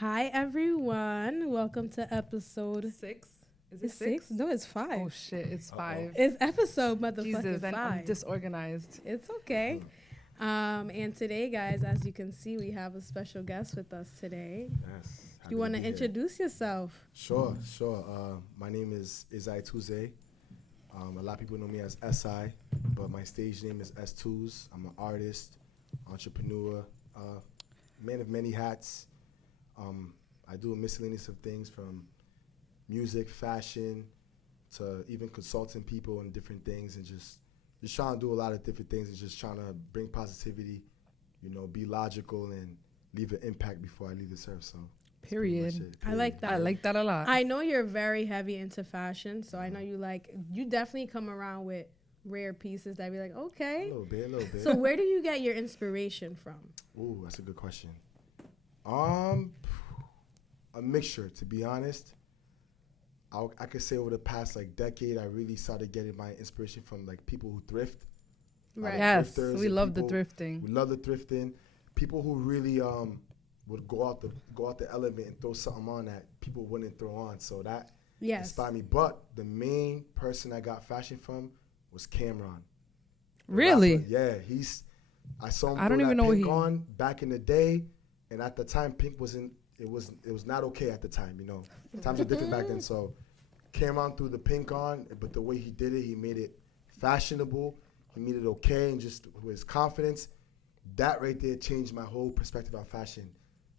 Hi everyone, welcome to episode 6. Is it six? No, it's 5. Oh shit, it's 5. It's episode motherfucking Jesus, 5. I'm disorganized. It's okay. And today, guys, as you can see, we have a special guest with us today. Yes. You want to introduce yourself? Sure. My name is S.Touze. A lot of people know me as S.I., but my stage name is S.Touze. I'm an artist, entrepreneur, man of many hats. I do a miscellaneous of things from music, fashion, to even consulting people on different things, and just trying to do a lot of different things, and just trying to bring positivity, be logical and leave an impact before I leave this earth. So Period. I like that. I like that a lot. I know you're very heavy into fashion, so I know you definitely come around with rare pieces that be like, okay. A little bit. So where do you get your inspiration from? Ooh, that's a good question. A mixture, to be honest. I could say over the past decade, I really started getting my inspiration from people who thrift. Right. Yes, Thrifters we and love the people- thrifting. We love the thrifting. People who really would go out the element and throw something on that people wouldn't throw on. So that Yes. inspired me. But the main person I got fashion from was Cameron. The Really? rapper. Yeah, I saw him I don't throw even that know pink he- on back in the day, and at the time pink wasn't. It was not okay at the time. Times were different back then. So Cameron threw the pink on, but the way he did it, he made it fashionable. He made it okay, and just with his confidence, that right there changed my whole perspective on fashion.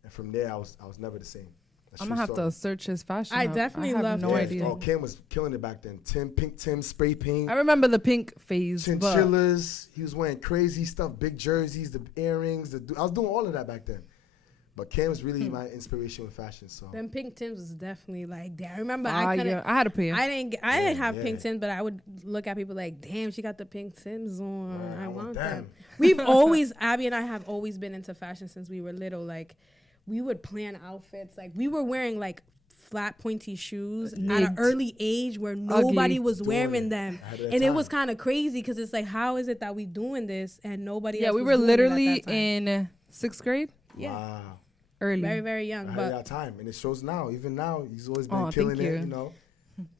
And from there, I was never the same. That's I'm true gonna have story. to search his fashion. I up. definitely have love no thrifting. idea. Oh, Cam was killing it back then. Pink Tim, spray paint, I remember the pink phase, but chinchillas. He was wearing crazy stuff, big jerseys, the earrings. I was doing all of that back then. But Cam's really my inspiration with fashion. So Them pink Tims was definitely like that. I remember I had to pay. I didn't have Yeah. pink Tims, but I would look at people like, damn, she got the pink Tims on. Right, I want them. them. We've always, Abby and I have always been into fashion since we were little. Like, we would plan outfits. Like, we were wearing flat pointy shoes at an Nigged. early age where nobody was Doing wearing it them. ahead of And it time. was kind of crazy because it's like, how is it that we doing this and nobody Yeah, else we was were doing it at literally that time? in 6th grade. Yeah. Wow. Early. Very, very young. Ahead But of that time. And it shows now. Even now, he's always been Oh, killing thank it, you.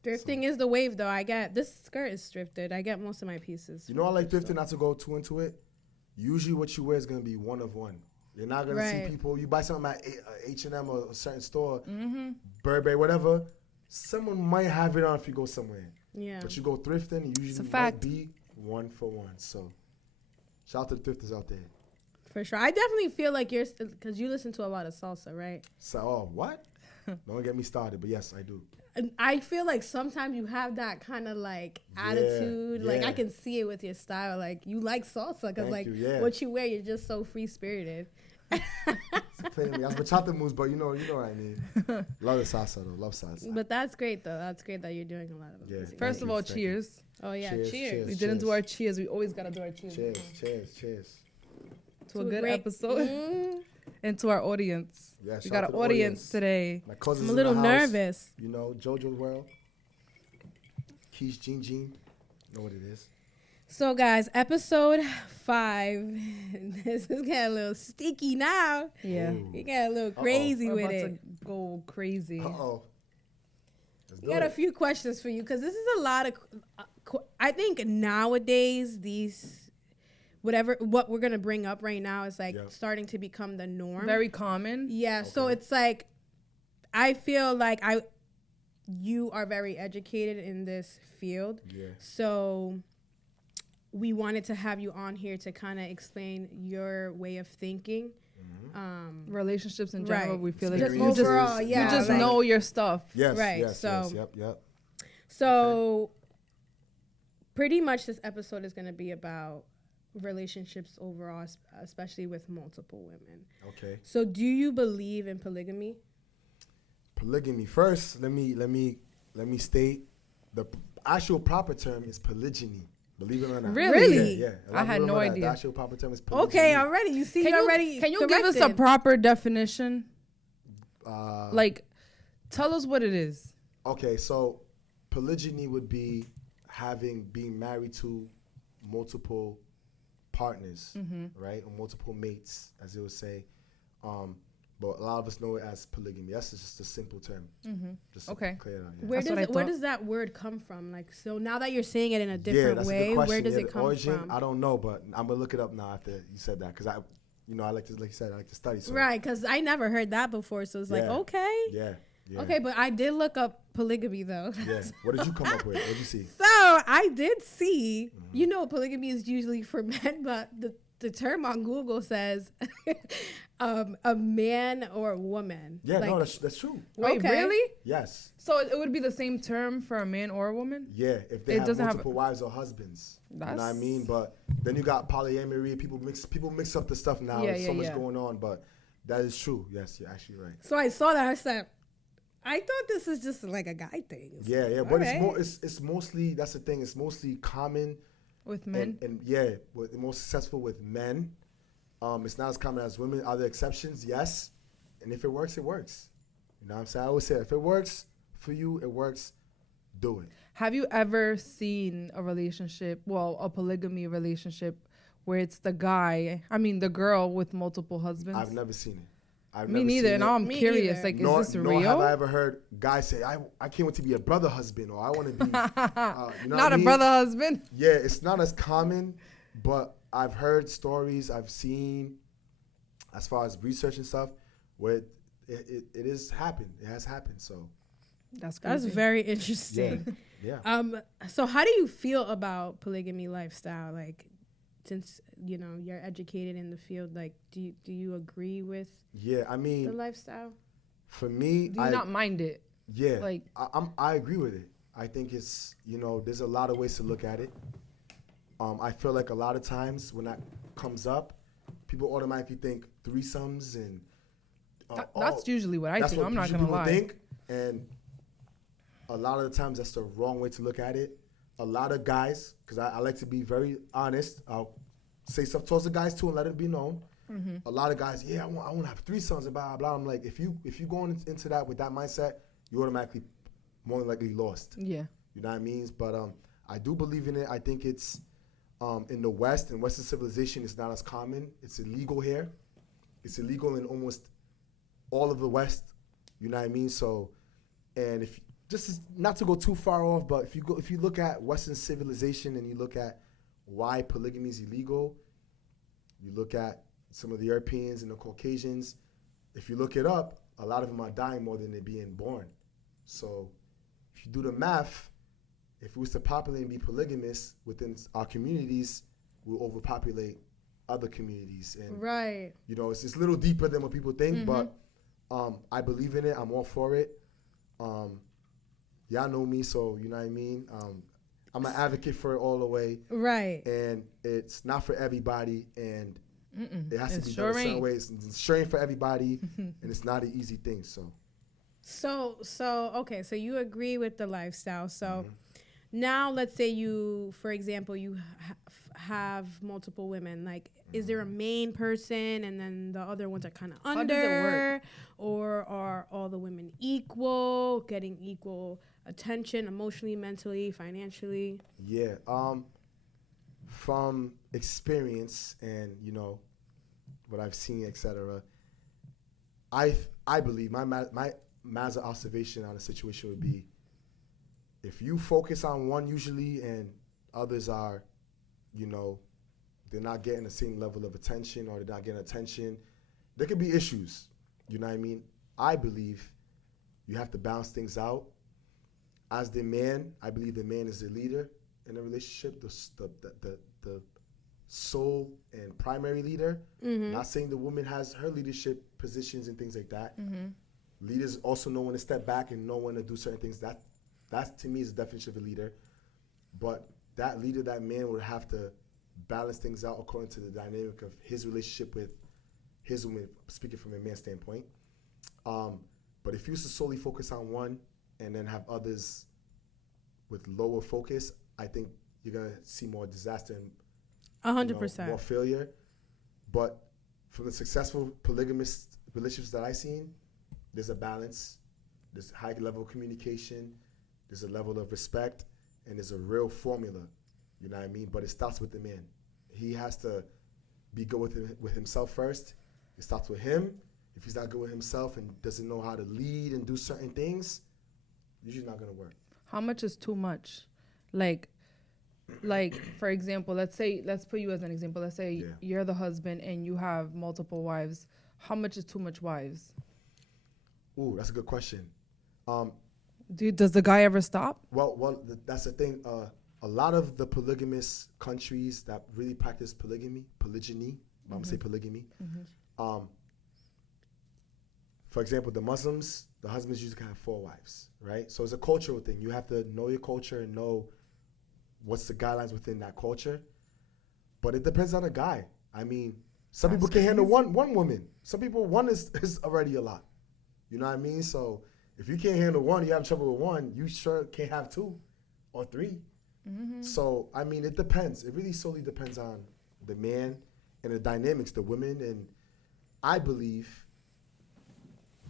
thrifting is the wave, though. This skirt is thrifted. I get most of my pieces. You know, I from like thrift thrifting, not to go too into it. Usually what you wear is going to be one of one. You're not going to Right. see people, you buy something at H&M or a certain store, Mm-hmm. Burberry, whatever. Someone might have it on if you go somewhere. Yeah. But you go thrifting, a usually might fact. be one for one. So shout out to the thrifters out there. For sure. I definitely feel like because you listen to a lot of salsa, right? So, what? Don't get me started, but yes, I do. And I feel like sometimes you have that kind of attitude. Like, yeah. I can see it with your style. Like, you like salsa because, Thank you, yeah. what you wear, you're just so free spirited. It's playing me. That's bachata moves, but you know what I mean. Love the salsa though. Love salsa. But that's great, though. That's great that you're doing a lot of Yeah. amazing First Thank of you, all, thank you. cheers. Oh, yeah. Cheers, Cheers. cheers. We didn't do our cheers. We always gotta do our cheers. Cheers. To a good episode Mm, and to our audience. Yeah, We shout got out an to the audience today. My cousins I'm a little in the house. nervous. JoJo's World. Keish Jean. Know what it is. So, guys, episode 5. This is getting a little sticky now. Yeah. Ooh. We got a little crazy We're with about it. to go crazy. Uh-oh. Let's We do got a it. few questions for you because this is a lot of. I think nowadays what we're gonna bring up right now is Yeah. starting to become the norm. Very common. Yeah. So Okay. it's like, I feel like you are very educated in this field. Yeah. So we wanted to have you on here to kind of explain your way of thinking. Relationships in general, Right. we feel like Just you just, overall, yeah. you just like- know your stuff. Yes. Right, Yes. so- Yes. Yep. So pretty much this episode is going to be about relationships overall, especially with multiple women. Okay. So do you believe in polygamy? Polygamy. First, let me state the actual proper term is polygyny. Believe it or not. Really? Yeah. A lot I of had people no know that. idea. The actual proper term is polygyny. Okay, already. You see, Can you give us a corrected. proper definition? Uh, Like, tell us what it is. Okay, so polygyny would be being married to multiple partners, right, or multiple mates, as they would say. but a lot of us know it as polygamy. That's just a simple term. Just to Okay. clear it out. Yeah. Where does that word come from? Like, so now that you're saying it in a different that's a way, good question. where does The it come origin, from? I don't know, but I'm gonna look it up now after you said that, because I like to, like you said, I like to study. So. Right, because I never heard that before. So it's like, Yeah. okay. Yeah. Okay, but I did look up polygamy though. Yeah. What did you come up with? What did you see? So I did see, polygamy is usually for men, but the term on Google says a man or a woman. Yeah, like, no, that's true. Wait, Okay. really? Yes. So it would be the same term for a man or a woman? Yeah, if they It have doesn't have- multiple wives or husbands. You know what I That's- mean? But then you got polyamory. People mix up the stuff now. Yeah, There's so yeah, much yeah. going on, but that is true. Yes, you're actually right. So I saw that. I said, I thought this is just like a guy thing. Yeah, but Alright. it's more. It's mostly, that's the thing. It's mostly common With men? and most successful with men. It's not as common as women. Are there exceptions? Yes. And if it works, it works. You know what I'm saying? I always say, if it works for you, it works. Do it. Have you ever seen a polygamy relationship where it's the girl with multiple husbands? I've never seen it. Me neither. Now I'm Me curious. either. Like, Nor is this have real? I ever heard guys say, I can't wait to be a brother husband, or I want to be, you know Not what I a mean? brother husband? Yeah, it's not as common, but I've heard stories, I've seen, as far as research and stuff, where it is happened. It has happened. So That's crazy. That's very interesting. yeah. So how do you feel about polygamy lifestyle? Like, since you're educated in the field, like, do you agree with Yeah, I the mean, lifestyle? for me, Do you not mind it? yeah, like- I agree with it. I think it's, there's a lot of ways to look at it. I feel like a lot of times when that comes up, people automatically think threesomes and That's usually what I that's think. what I'm not usually going to people lie. think, and a lot of the times that's the wrong way to look at it. A lot of guys, because I like to be very honest, I'll say stuff towards the guys too and let it be known. A lot of guys, I want to have threesomes and blah, blah, blah. I'm like, if you go into that with that mindset, you automatically more than likely lost. Yeah. You know what I mean? But I do believe in it. I think it's in the West, in Western civilization, it's not as common. It's illegal here. It's illegal in almost all of the West. You know what I mean? So, and if not to go too far off, but if you look at Western civilization and you look at why polygamy is illegal, you look at some of the Europeans and the Caucasians. If you look it up, a lot of them are dying more than they're being born. So, if you do the math, if we was to populate and be polygamous within our communities, we'll overpopulate other communities. And Right. it's a little deeper than what people think, but I believe in it. I'm all for it. Y'all know me, so you know what I mean. I'm an advocate for it all the way, Right. and it's not for everybody, and it has to It be sure done a certain ain't. way. It's sure ain't for everybody, and it's not an easy thing. So Okay, so you agree with the lifestyle. So now let's say you, for example, you have multiple women. Like, is there a main person and then the other ones are kind of How does it under? work? Or are all the women equal, getting equal attention emotionally, mentally, financially? yeah, from experience and what I've seen, etc. I believe my Mazda observation on a situation would be, if you focus on one usually and others are, they're not getting the same level of attention or they're not getting attention, there could be issues. You know what I mean? I believe you have to balance things out. As the man, I believe the man is the leader in a relationship, the sole and primary leader. Not saying the woman has her leadership positions and things like that. Leaders also know when to step back and know when to do certain things. That to me is the definition of a leader. But that leader, that man, would have to balance things out according to the dynamic of his relationship with his woman, speaking from a man's standpoint. But if you used to solely focus on one and then have others with lower focus, I think you're going to see more disaster and 100%. more failure. But from the successful polygamous relationships that I've seen, there's a balance, there's high level of communication, there's a level of respect, and there's a real formula. You know what I mean? But it starts with the man. He has to be good with himself first. It starts with him. if he's not good with himself and doesn't know how to lead and do certain things, usually not gonna work. How much is too much? Like for example, let's put you as an example. Let's say you're the husband and you have multiple wives. How much is too much wives? Ooh, that's a good question. Does the guy ever stop? Well, that's the thing. A lot of the polygamous countries that really practice polygyny, I'm gonna say polygamy. For example, the Muslims, the husbands usually can have 4 wives, right? So it's a cultural thing. You have to know your culture and know what's the guidelines within that culture. But it depends on the guy. I mean, some people can handle one woman. Some people, one is already a lot. You know what I mean? So if you can't handle one, you have trouble with one, you sure can't have 2 or 3. So, I mean, it depends. It really solely depends on the man and the dynamics, the women. And I believe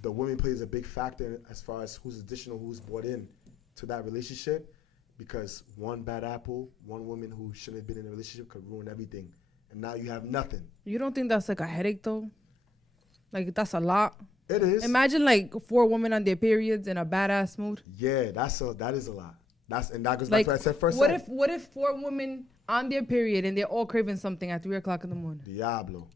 the woman plays a big factor as far as who's brought in to that relationship, because one bad apple, one woman who shouldn't have been in a relationship could ruin everything. And now you have nothing. You don't think that's like a headache though? Like that's a lot? It is. Imagine like 4 women on their periods in a badass mood. Yeah, that is a lot. That goes back to what I said first. What if 4 women on their period and they're all craving something at 3:00 in the morning? Diablo.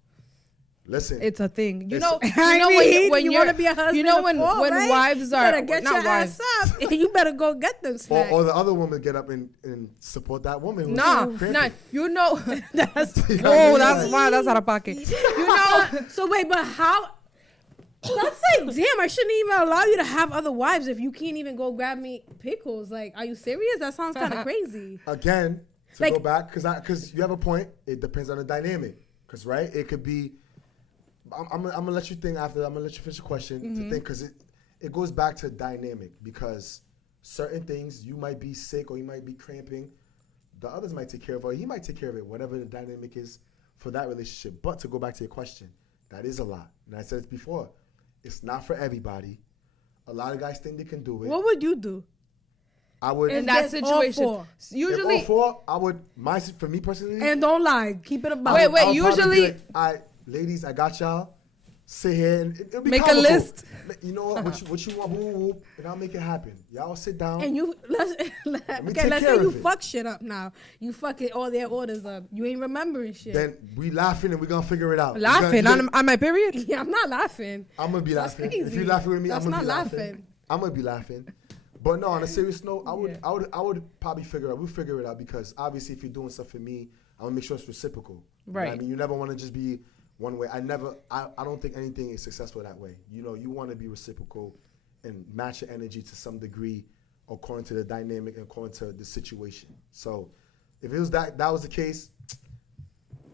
Listen, it's a thing. You know when you want to be a husband. You know when right? Wives are you better get your ass up. You better go get them snacks. Or the other woman get up and support that woman. Nah. You know that's wild. That's out of pocket. You know. So wait, but how? That's like, damn, I shouldn't even allow you to have other wives if you can't even go grab me pickles. Like, are you serious? That sounds kind of crazy. Again, to go back, because you have a point. It depends on the dynamic. Because, right, it could be, I'm going to let you think after. I'm going to let you finish the question to think, because it goes back to dynamic. Because certain things, you might be sick or you might be cramping. The others might take care of it, or he might take care of it, whatever the dynamic is for that relationship. But to go back to your question, that is a lot. And I said it before. It's not for everybody. A lot of guys think they can do it. What would you do? I would in that situation. Usually, if all 4, I would. For me personally. And don't lie. Keep it about. Wait. Usually, ladies, I got y'all. Sit here and it'll be make comical. A list. You know what you want, whoop, and I'll make it happen. Y'all sit down. And let's say you fuck shit up now. You fucking all their orders up. You ain't remembering shit. Then we laughing and we gonna figure it out. Laughing on my period? Yeah, I'm not laughing. I'm gonna be laughing. If you laughing with me, I'm gonna be laughing. I'm gonna be laughing. But no, on a serious note, I would probably we'll figure it out, because obviously if you're doing stuff for me, I'm gonna make sure it's reciprocal. Right. You know I mean, you never want to just be one way. I don't think anything is successful that way. You know, you want to be reciprocal and match your energy to some degree according to the dynamic and according to the situation. So if it was that was the case,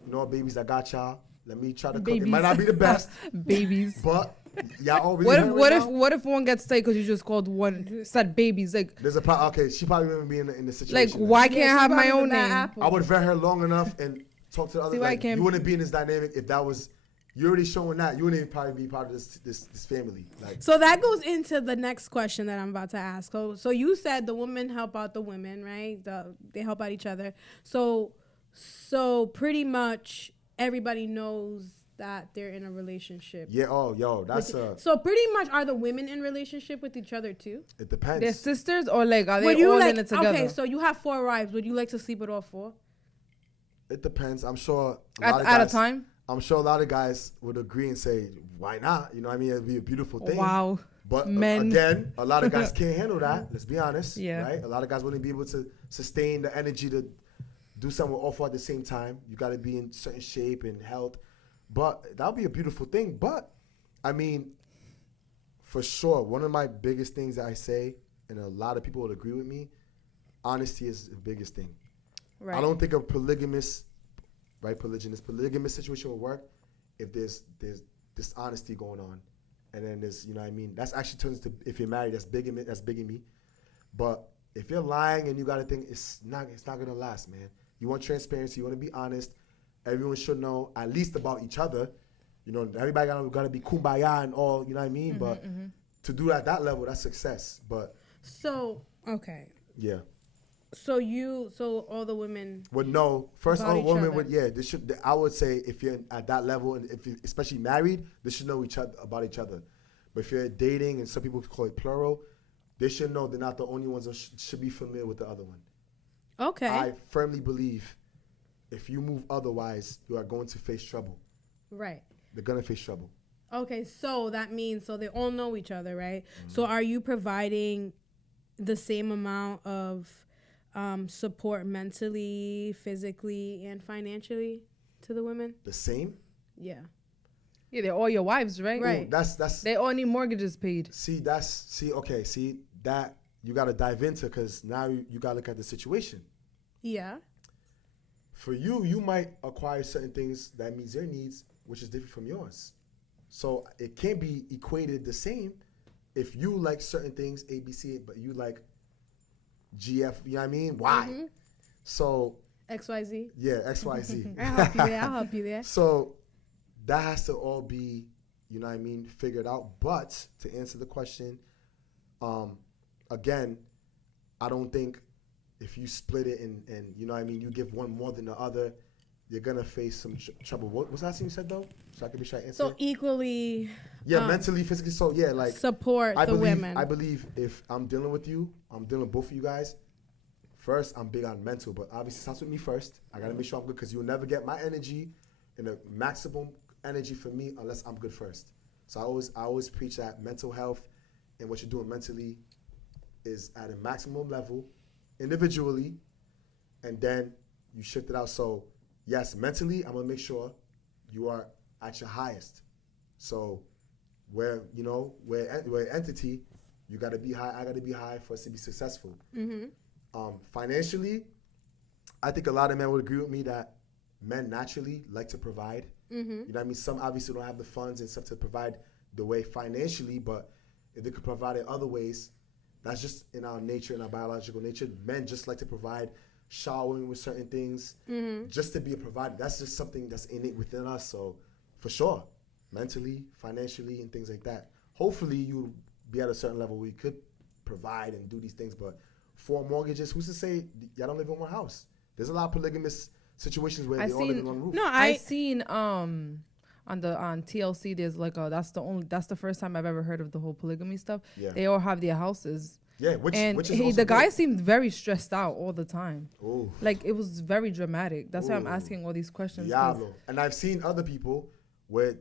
you know, babies, I got y'all. Let me try to cook. It might not be the best. Babies. But y'all all really what if one gets sick because you just called one said babies? Like there's a okay, she probably wouldn't be in the situation. Like why can't I have my own name? I would vet her long enough and talk to the other. You wouldn't be in this dynamic if that was. You're already showing that. You wouldn't even probably be part of this family. Like, so that goes into the next question that I'm about to ask. So you said the women help out the women, right? They help out each other. So pretty much everybody knows that they're in a relationship. Yeah. Oh, yo, that's So pretty much, are the women in relationship with each other too? It depends. They're sisters, or like are they all in it together? Okay, so you have 4 wives. Would you like to sleep with all 4? It depends. I'm sure at a time. I'm sure a lot of guys would agree and say, why not? You know what I mean? It'd be a beautiful thing. Wow. But again, a lot of guys can't handle that. Let's be honest. Yeah. Right? A lot of guys wouldn't be able to sustain the energy to do something with all 4 at the same time. You got to be in certain shape and health. But that would be a beautiful thing. But, I mean, for sure, one of my biggest things that I say, and a lot of people would agree with me, honesty is the biggest thing. Right. I don't think a polygamous situation will work if there's dishonesty going on, and then there's, you know what I mean, that's actually turns to, if you're married, that's bigamy. But if you're lying and you gotta think, it's not gonna last, man. You want transparency, you want to be honest. Everyone should know at least about each other. You know, everybody gotta be kumbaya and all, you know what I mean. To do it at that level, that's success. But so okay, yeah. So all the women would know first. about All each women other. would, yeah. They should. I would say if you're at that level and if you especially married, they should know each other about each other. But if you're dating, and some people call it plural, they should know they're not the only ones that should be familiar with the other one. Okay. I firmly believe if you move otherwise, you are going to face trouble. Right. They're gonna face trouble. Okay, so that means so they all know each other, right? Mm-hmm. So are you providing the same amount of support mentally, physically, and financially to the women? The same. Yeah. Yeah, they're all your wives, right? Right. Ooh, that's. They all need mortgages paid. See, okay. See that you gotta dive into because now you gotta look at the situation. Yeah. For you, you might acquire certain things that meets their needs, which is different from yours. So it can't be equated the same if you like certain things, A, B, C, but you like GF, you know what I mean? Y. Mm-hmm. So, XYZ. yeah, X, Y, Z. I'll help you there. So that has to all be, you know what I mean, figured out. But to answer the question, again, I don't think if you split it and you know what I mean, you give one more than the other, you're going to face some trouble. What was that thing you said, though? So I can be sure I answer. So equally Yeah, mentally, physically. So, yeah, like. support the women. I believe if I'm dealing with you, I'm dealing with both of you guys. First, I'm big on mental, but obviously it starts with me first. I got to make sure I'm good because you'll never get my energy and the maximum energy for me unless I'm good first. So I always preach that mental health and what you're doing mentally is at a maximum level individually, and then you shift it out. So yes, mentally, I'm gonna make sure you are at your highest. So we're an entity, you gotta be high, I gotta be high for us to be successful. Mm-hmm. Financially, I think a lot of men would agree with me that men naturally like to provide. Mm-hmm. You know what I mean? Some obviously don't have the funds and stuff to provide the way financially, but if they could provide it other ways, that's just in our nature, in our biological nature. Men just like to provide, showering with certain things, just to be a provider. That's just something that's innate within us. So for sure, mentally, financially, and things like that. Hopefully you'll be at a certain level where you could provide and do these things, but for mortgages, who's to say y'all don't live in one house? There's a lot of polygamous situations where they all live in one roof. No, I seen on TLC there's like that's the first time I've ever heard of the whole polygamy stuff. Yeah. They all have their houses. Yeah, which is the also guy good. seemed very stressed out all the time. Ooh. Like it was very dramatic. That's why I'm Ooh. asking all these questions. 'Cause Diablo. And I've seen other people where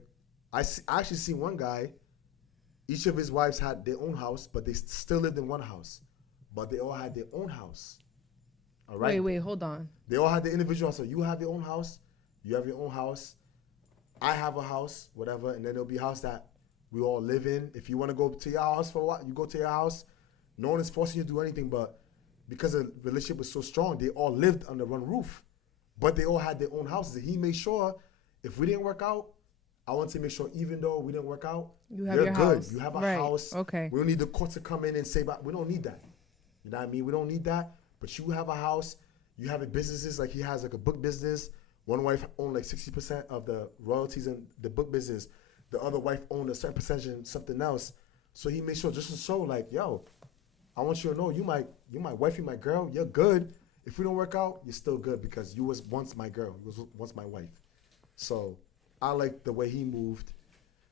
I actually seen one guy, each of his wives had their own house, but they still lived in one house. But they all had their own house. All right? Wait, hold on. They all had their individual house. So you have your own house, you have your own house, I have a house, whatever, and then there'll be a house that we all live in. If you want to go to your house for a while, you go to your house. No one is forcing you to do anything, but because the relationship was so strong, they all lived under one roof. But they all had their own houses. And he made sure if we didn't work out, I want to make sure even though we didn't work out, You have you're your good. house. You have a Right. house. Okay. We don't need the court to come in and say, we don't need that. You know what I mean? We don't need that. But you have a house. You have businesses. Like he has like a book business. One wife owned like 60% of the royalties in the book business. The other wife owned a certain percentage in something else. So he made sure just to show like, yo, I want you to know you my wife, you my girl. You're good. If we don't work out, you're still good because you was once my girl. You was once my wife. So I like the way he moved.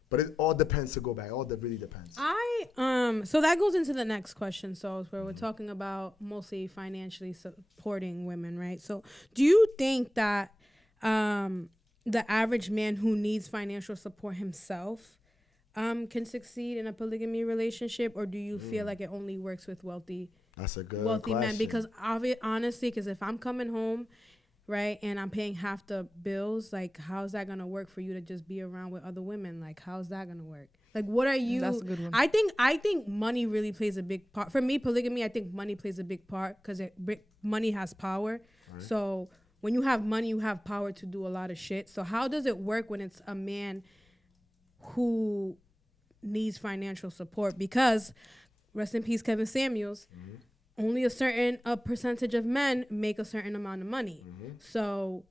But it all depends to go back. Really depends. So that goes into the next question. So where we're talking about mostly financially supporting women, right? So do you think that the average man who needs financial support himself can succeed in a polygamy relationship, or do you feel like it only works with wealthy That's a good wealthy question. men? Because honestly, because if I'm coming home, right, and I'm paying half the bills, like how's that gonna work for you to just be around with other women? Like how's that gonna work? Like what are you? That's a good one. I think money really plays a big part. For me, polygamy, I think money plays a big part because money has power. Right. So when you have money, you have power to do a lot of shit. So how does it work when it's a man who needs financial support? Because rest in peace, Kevin Samuels. Mm-hmm. Only a certain percentage of men make a certain amount of money. Mm-hmm. So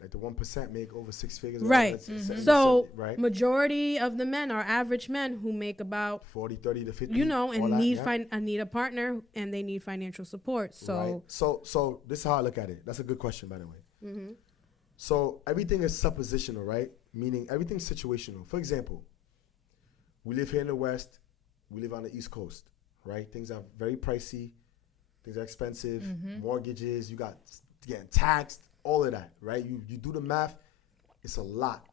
Like the 1% make over 6 figures. Right. So right? majority of the men are average men who make about 40, 30 to 50. You know, and need that, need a partner, and they need financial support. So, right. So this is how I look at it. That's a good question, by the way. Mm-hmm. So everything is suppositional, right? Meaning everything's situational. For example, we live here in the West. We live on the East Coast, right? Things are very pricey. Things are expensive. Mortgages. You got getting taxed. All of that, right? You do the math. It's a lot.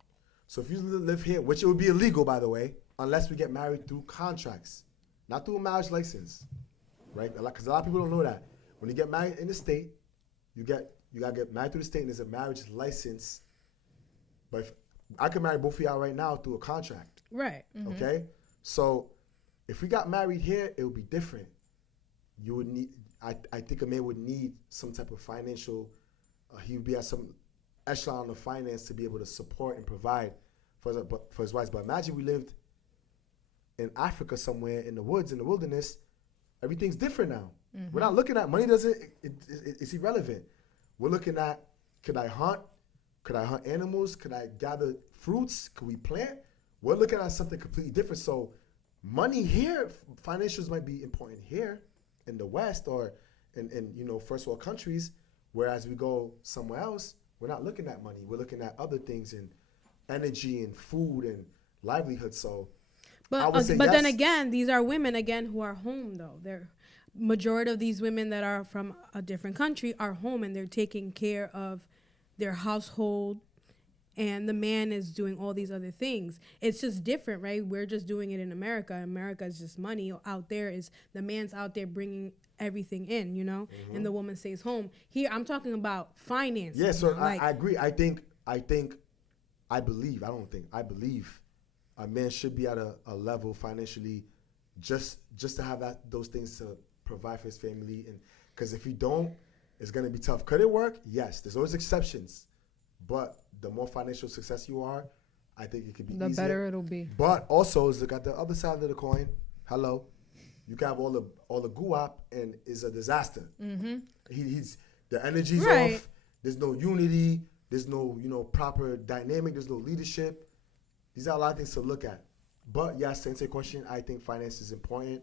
So if you live here, which it would be illegal, by the way, unless we get married through contracts, not through a marriage license, right? Because a lot of people don't know that. When you get married in the state, you gotta get married through the state, and there's a marriage license. But if I could marry both of y'all right now through a contract, right? Okay. So if we got married here, it would be different. You would need. I think a man would need some type of financial. He would be at some echelon of finance to be able to support and provide for his wife. But imagine we lived in Africa somewhere in the woods, in the wilderness. Everything's different now. We're not looking at money. It's irrelevant. We're looking at, could I hunt? Could I hunt animals? Could I gather fruits? Could we plant? We're looking at something completely different. So money here, financials might be important here in the West or in first world countries. Whereas we go somewhere else, we're not looking at money. We're looking at other things and energy and food and livelihood. So, but then again, these are women again who are home though. They're majority of these women that are from a different country are home and they're taking care of their household, and the man is doing all these other things. It's just different, right? We're just doing it in America. America is just money. Out there is the man's out there bringing everything in, and the woman stays home. Here, I'm talking about finance. Yeah, so I agree. I believe a man should be at a level financially just to have those things to provide for his family. And because if you don't, it's going to be tough. Could it work? Yes. There's always exceptions. But the more financial success you are, I think it could be easier. The better it'll be. But also, look at the other side of the coin. Hello. You can have all the guap and it's a disaster. He's the energy's off. There's no unity. There's no proper dynamic. There's no leadership. These are a lot of things to look at. But yes, to answer your question, I think finance is important.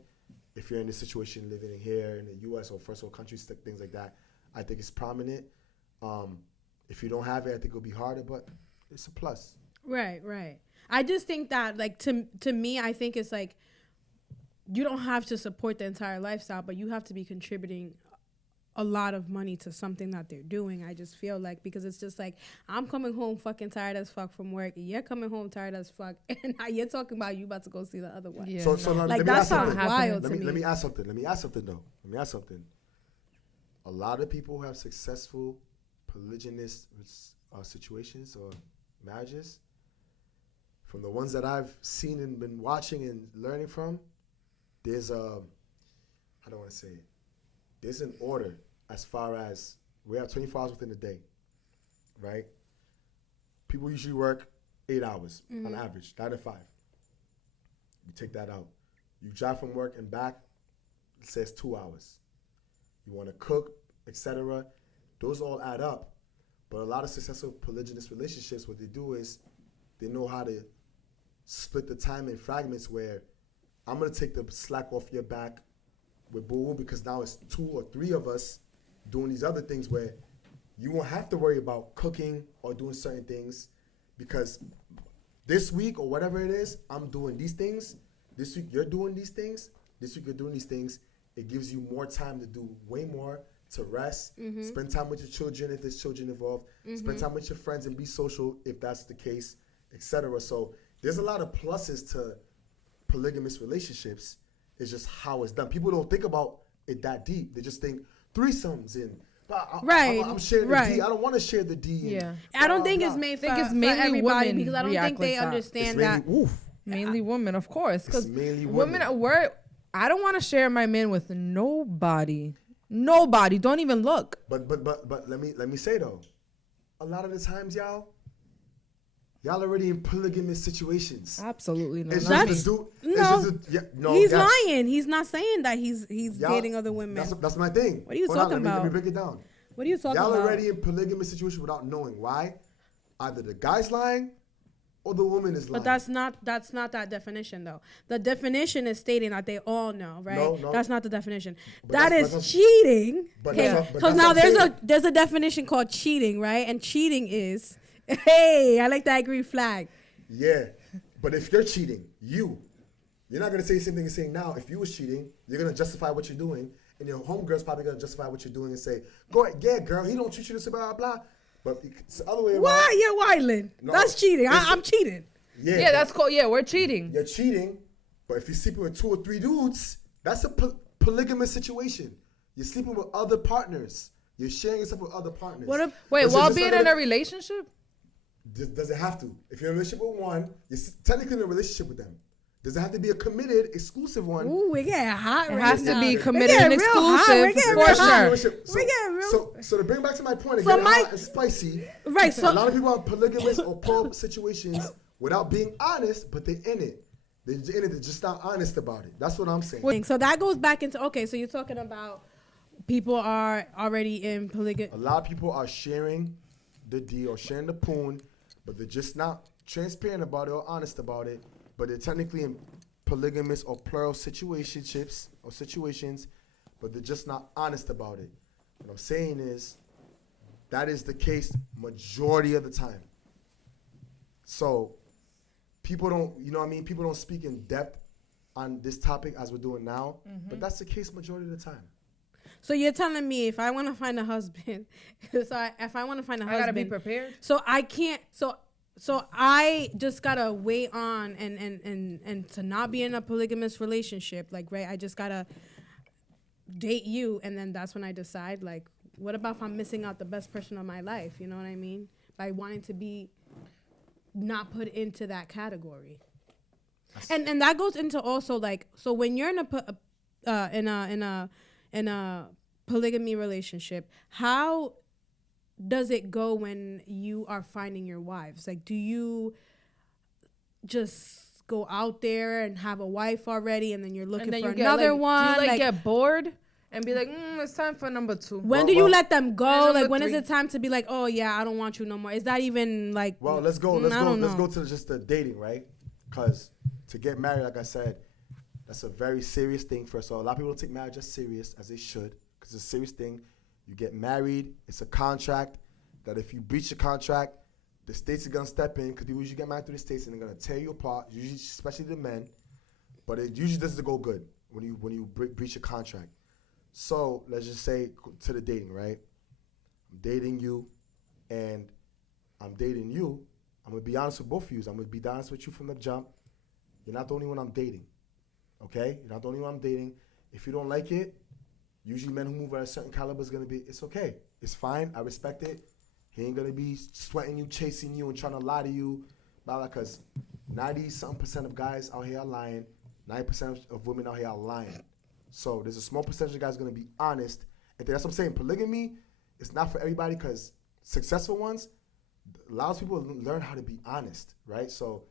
If you're in this situation living in here in the U.S. or first world countries, things like that, I think it's prominent. If you don't have it, I think it'll be harder, but it's a plus. Right. I just think that, like, to me, I think it's like, you don't have to support the entire lifestyle, but you have to be contributing a lot of money to something that they're doing. I just feel like, because it's just like, I'm coming home fucking tired as fuck from work. You're coming home tired as fuck. And now you're talking about you about to go see the other one. Yeah, so like, that sounds wild to me. Let me ask something. Let me ask something. A lot of people who have successful polygynous situations or marriages, from the ones that I've seen and been watching and learning from, there's I don't want to say it. There's an order as far as we have 24 hours within a day, right? People usually work 8 hours on average, 9 to 5. You take that out. You drive from work and back, it says 2 hours. You want to cook, etc. Those all add up. But a lot of successful polygynous relationships, what they do is they know how to split the time in fragments where I'm going to take the slack off your back with Boo, because now it's 2 or 3 of us doing these other things where you won't have to worry about cooking or doing certain things, because this week or whatever it is, I'm doing these things. This week you're doing these things. This week you're doing these things. It gives you more time to do way more, to rest, spend time with your children if there's children involved, spend time with your friends and be social if that's the case, etc. So there's a lot of pluses to polygamous relationships. It's just how it's done. People don't think about it that deep. They just think threesomes and I'm sharing the D. I don't want to share the D. Yeah. I don't think it's made for everybody, because I don't think they understand that. Mainly women, of course. Because mainly women I don't want to share my man with nobody. Nobody. Don't even look. But let me say though, a lot of the times y'all already in polygamous situations. Absolutely not. He's lying. He's not saying that he's dating other women. That's my thing. What are you talking about? Let me break it down. What are you talking about? Y'all already in polygamous situation without knowing why. either the guy's lying or the woman is lying. But that's not that definition though. The definition is stating that they all know, right? No. That's not the definition. But That that's is cheating. But Okay, that's because what now I'm saying. there's a definition called cheating, right? And cheating is, hey, I like that green flag. Yeah, but if you're cheating, you're not gonna say the same thing you're saying now. If you was cheating, you're gonna justify what you're doing, and your homegirl's probably gonna justify what you're doing and say, "Go ahead, yeah, girl, he don't treat you this, blah blah blah." But it's the other way around. Why? You're wilding. No, That's cheating. I'm cheating. Yeah, that's cool. Yeah, we're cheating. You're cheating, but if you're sleeping with 2 or 3 dudes, that's a polygamous situation. You're sleeping with other partners. You're sharing yourself with other partners. Wait, while being in a relationship? Does it have to? If you're in a relationship with one, you're technically in a relationship with them. Does it have to be a committed, exclusive one? Ooh, we're getting hot It right has now. to be We're committed getting and real hot. We're exclusive getting for real hot. sure. We're getting real. So to bring back to my point, So again, hot and spicy. Right, so- a lot of people are polygamous or poly situations without being honest, but they're in it. They're in it. They're just not honest about it. That's what I'm saying. So that goes back into, okay, so you're talking about people are already in polygamy. A lot of people are sharing the D or sharing the poon, but they're just not transparent about it or honest about it. But they're technically in polygamous or plural situationships or situations, but they're just not honest about it. What I'm saying is that is the case majority of the time. So people don't, you know what I mean? People don't speak in depth on this topic as we're doing now, but that's the case majority of the time. So you're telling me if I want to find a husband, if I want to find a husband, I gotta be prepared. So I can't. So I just gotta wait on and to not be in a polygamous relationship. Like, right, I just gotta date you, and then that's when I decide. Like, what about if I'm missing out the best person of my life? You know what I mean? By wanting to be not put into that category. And that goes into also like, so when you're in a polygamy relationship, how does it go when you are finding your wives? Like, do you just go out there and have a wife already, and then you're looking for another one? Do you get bored and be like, it's time for number 2? When do you let them go? Like, when is 3. it time to be like, oh yeah, I don't want you no more? Is that even like? Well, let's go to just the dating, right? Because to get married, like I said, that's a very serious thing. First of all, a lot of people don't take marriage as serious as they should, because it's a serious thing. You get married, it's a contract that if you breach the contract, the states are gonna step in, because people usually get married through the states and they're gonna tear you apart, usually, especially the men. But it usually doesn't go good when you breach a contract. So let's just say to the dating, right? I'm dating you, and I'm dating you. I'm gonna be honest with both of you. I'm gonna be honest with you from the jump. You're not the only one I'm dating. Okay? You're not the only one I'm dating. If you don't like it, usually men who move at a certain caliber is gonna be, it's okay. It's fine. I respect it. He ain't gonna be sweating you, chasing you, and trying to lie to you. Because 90-something% of guys out here are lying. 90% of women out here are lying. So there's a small percentage of guys gonna be honest. And that's what I'm saying. Polygamy is not for everybody, because successful ones, a lot of people learn how to be honest, right? So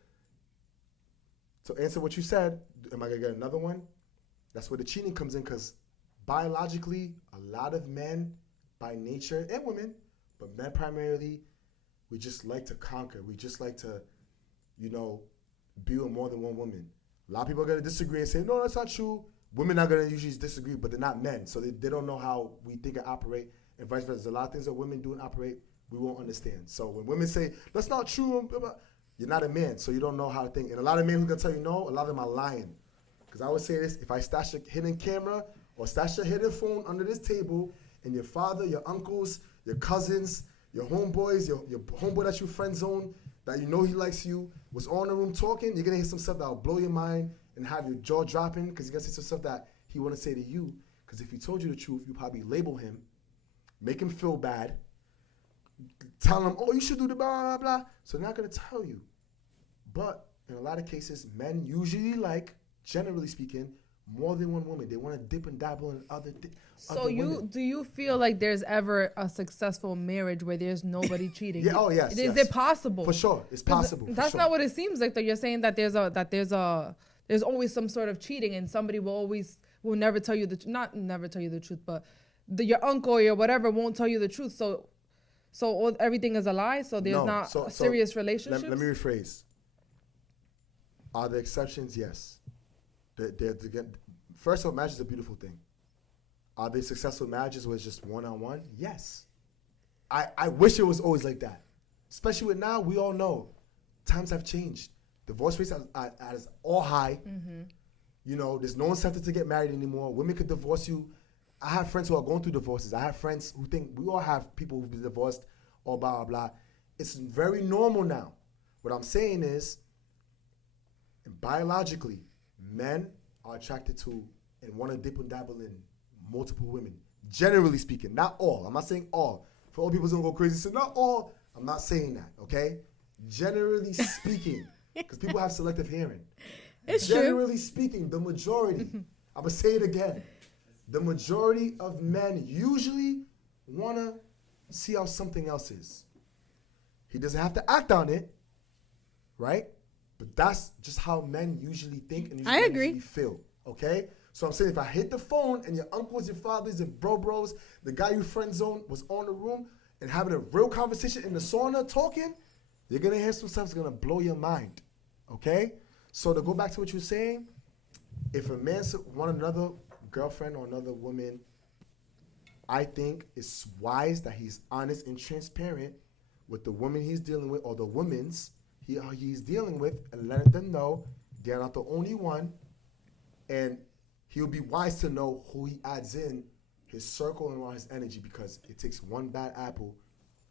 to answer what you said, am I gonna get another one? That's where the cheating comes in, because biologically, a lot of men, by nature, and women, but men primarily, we just like to conquer. We just like to, be with more than one woman. A lot of people are gonna disagree and say, no, that's not true. Women are gonna usually disagree, but they're not men, so they don't know how we think and operate, and vice versa. There's a lot of things that women do and operate we won't understand. So when women say, that's not true, you're not a man, so you don't know how to think. And a lot of men who can tell you no, a lot of them are lying. Because I would say this, if I stash a hidden camera or stash a hidden phone under this table, and your father, your uncles, your cousins, your homeboys, your homeboy that you friend zone, that you know he likes you, was all in the room talking, you're going to hear some stuff that will blow your mind and have your jaw dropping, because you're going to say some stuff that he want to say to you. Because if he told you the truth, you probably label him, make him feel bad, tell him, oh, you should do the blah, blah, blah. So they're not going to tell you. But in a lot of cases, men usually like, generally speaking, more than one woman. They want to dip and dabble in other things. So do you feel like there's ever a successful marriage where there's nobody cheating? Yeah. Oh yes. Is it possible? For sure, it's possible. That's not what it seems like. That you're saying that there's always some sort of cheating, and somebody will never tell you the not never tell you the truth, but your uncle or your whatever won't tell you the truth. So So everything is a lie. So there's No, not so serious relationships. Let me rephrase. Are there exceptions? Yes. First of all, marriage is a beautiful thing. Are there successful marriages where it's just one-on-one? Yes. I wish it was always like that. Especially with now, we all know times have changed. Divorce rates are all high. You know, there's no incentive to get married anymore. Women could divorce you. I have friends who are going through divorces. I have friends who think we all have people who've been divorced or blah, blah, blah. It's very normal now. What I'm saying is, biologically, men are attracted to and want to dip and dabble in multiple women. Generally speaking, not all. I'm not saying all. For all people who go crazy, say not all. I'm not saying that, okay? Generally speaking, because people have selective hearing. It's Generally speaking, the majority, I'm going to say it again, the majority of men usually want to see how something else is. He doesn't have to act on it, right? But that's just how men usually think and usually feel, okay? So I'm saying if I hit the phone and your uncles, your fathers, your bros, the guy you friend zone was on the room and having a real conversation in the sauna talking, you're going to hear some stuff that's going to blow your mind, okay? So to go back to what you're saying, if a man wants another girlfriend or another woman, I think it's wise that he's honest and transparent with the woman he's dealing with or the women's he's dealing with and letting them know they're not the only one. And he'll be wise to know who he adds in his circle and around his energy, because it takes one bad apple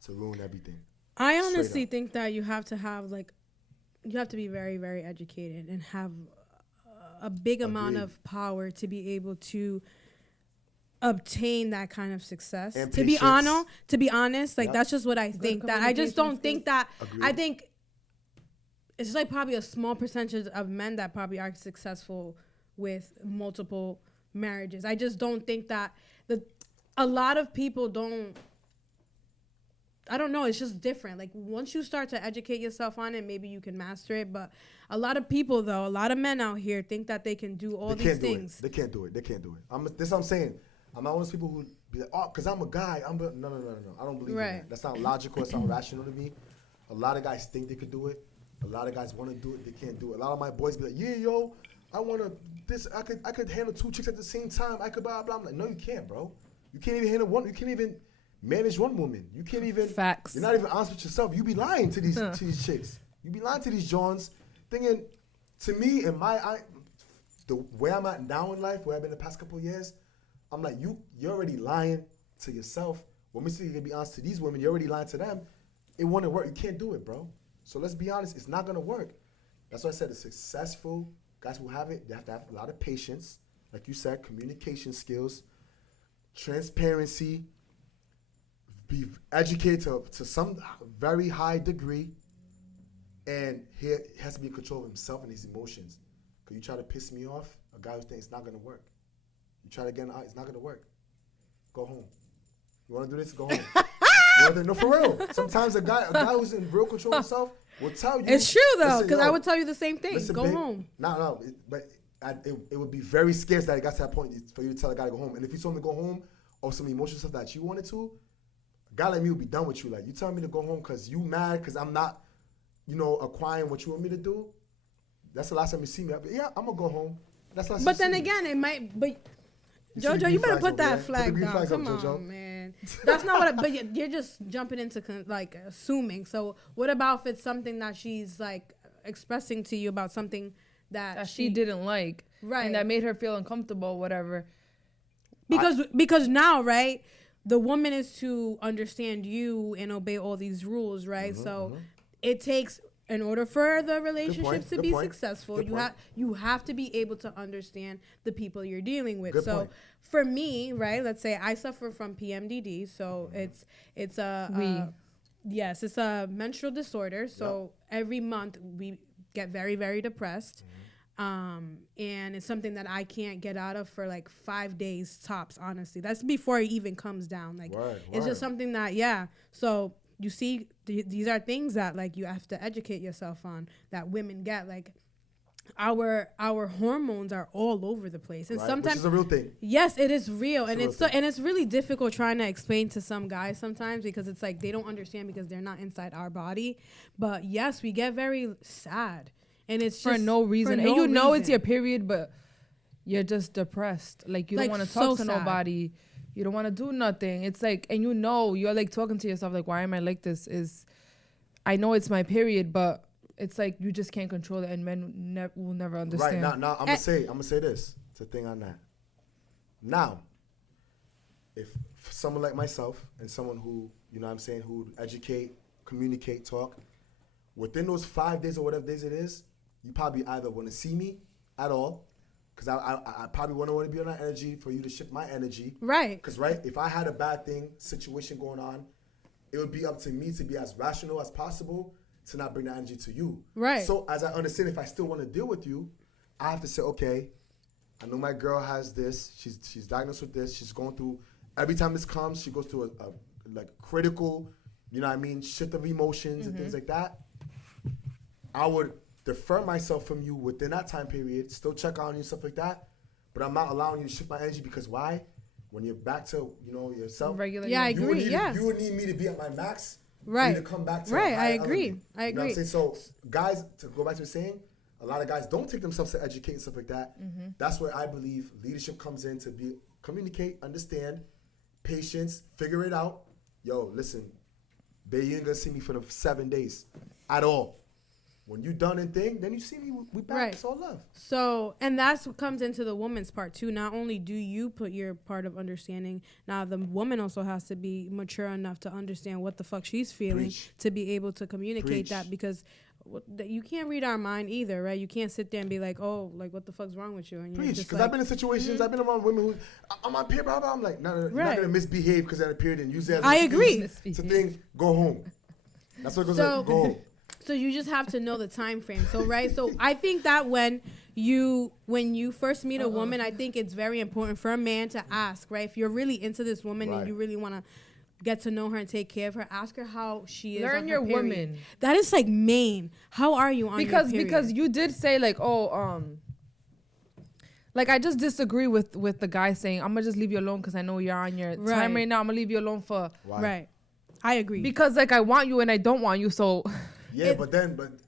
to ruin everything. I honestly think that you have to be very, very educated and have a big amount of power to be able to obtain that kind of success. And to be honest, like that's just what I think. That I just don't think that. Agreed. I think it's like probably a small percentage of men that probably are successful with multiple marriages. I just don't think that a lot of people don't. I don't know. It's just different. Like once you start to educate yourself on it, maybe you can master it. But a lot of people, though, a lot of men out here think that they can do all these things. They can't do it. This is what I'm saying. I'm not one of those people who be like, oh, because I'm a guy. No. I don't believe in that. That's not logical. It's not rational to me. A lot of guys think they could do it. A lot of guys want to do it. They can't do it. A lot of my boys be like, yeah, yo, I want to this. I could handle two chicks at the same time. I could blah blah. I'm like, no, you can't, bro. You can't even handle one. You can't even manage one woman. You can't even. Facts. You're not even honest with yourself. You be lying to these chicks. You be lying to these Johns, thinking. To me, in my eye, the way I'm at now in life, where I've been the past couple of years, I'm like, you're already lying to yourself. When we say you're gonna be honest to these women, you're already lying to them. It wouldn't work. You can't do it, bro. So let's be honest. It's not gonna work. That's why I said the successful guys who have it, they have to have a lot of patience, like you said, communication skills, transparency, be educated to some very high degree, and he has to be in control of himself and his emotions. Because you try to piss me off, a guy who thinks it's not going to work. You try to get out, it's not going to work. Go home. You want to do this? Go home. No, for real. Sometimes a guy who's in real control of himself will tell you. It's true, though, because I would tell you the same thing. Go home. No, but it would be very scarce that it got to that point for you to tell a guy to go home. And if you told him to go home or some emotional stuff that you wanted to, a guy like me would be done with you. Like, you telling me to go home because you mad because I'm not, acquiring what you want me to do. That's the last time you see me. Yeah, I'm going to go home. That's the last But then again, it might, but Jojo, you better put that flag down. Come on, man. That's not what. But you're just jumping into assuming. So what about if it's something that she's like expressing to you about something that she didn't like, right, and that made her feel uncomfortable, whatever. Because now, right, the woman is to understand you and obey all these rules, right? So it takes. In order for the relationships to be successful, you have to be able to understand the people you're dealing with. For me, right, let's say I suffer from PMDD, so it's a menstrual disorder. So every month we get very, very depressed, and it's something that I can't get out of for like 5 days tops. Honestly, that's before it even comes down. Like it's just something that So. You see, these are things that like you have to educate yourself on that women get. Like our hormones are all over the place, and right? sometimes Which is a real thing. yes, it is real, and It's a real thing. and it's really difficult trying to explain to some guys sometimes because it's like they don't understand because they're not inside our body. But yes, we get very sad, and it's For just no reason. for And you know it's reason. your period, but you're just depressed. Like you Like, don't want to so talk to sad. nobody. You don't want to do nothing. It's like, and you know, you're like talking to yourself like, why am I like this? I know it's my period, but it's like you just can't control it, and men will never understand. Right now, I'm gonna say this. It's a thing on that. Now, if someone like myself and someone who, you know what I'm saying, who educate, communicate, talk, within those 5 days or whatever days it is, you probably either want to see me at all, because I probably want to be on that energy for you to shift my energy. Right. Because, right, if I had a bad situation going on, it would be up to me to be as rational as possible to not bring that energy to you. Right. So as I understand, if I still want to deal with you, I have to say, okay, I know my girl has this. She's diagnosed with this. She's going through, every time this comes, she goes through a like critical, you know what I mean, shift of emotions and things like that. I would defer myself from you within that time period, still check on you, stuff like that. But I'm not allowing you to shift my energy because why? When you're back to, you know, yourself. Regular. Yeah, I you would agree. need, Yeah. You would need me to be at my max. Right. For you to come back to Right, a I higher agree. element. I You know what I'm agree. saying? So guys, to go back to what you're saying, a lot of guys don't take themselves to educate and stuff like that. That's where I believe leadership comes in to be communicate, understand, patience, figure it out. Yo, listen, babe, you ain't gonna see me for the 7 days at all. When you done and thing, then you see me, we back. Right. It's all love. So, and that's what comes into the woman's part too. Not only do you put your part of understanding, now the woman also has to be mature enough to understand what the fuck she's feeling Preach. to be able to communicate Preach. that, because you can't read our mind either, right? You can't sit there and be like, oh, like what the fuck's wrong with you? And you're Preach, just because like, I've been in situations, I've been around women who, I'm on period, blah, blah. I'm like, no, you're Right. not gonna misbehave because they're in a period and use it as I an agree. excuse to think, go home. That's what it goes So- like, go home. So you just have to know the time frame. So right. So I think that when you first meet a woman, I think it's very important for a man to ask, right? If you're really into this woman Right. and you really want to get to know her and take care of her, ask her how she is. Learn on your her period. woman. That is like main. How are you on your period? Because you did say like, like I just disagree with the guy saying I'm gonna just leave you alone because I know you're on your time Right. right now. I'm gonna leave you alone for Why? Right. I agree. because like I want you and I don't want you. So Yeah, but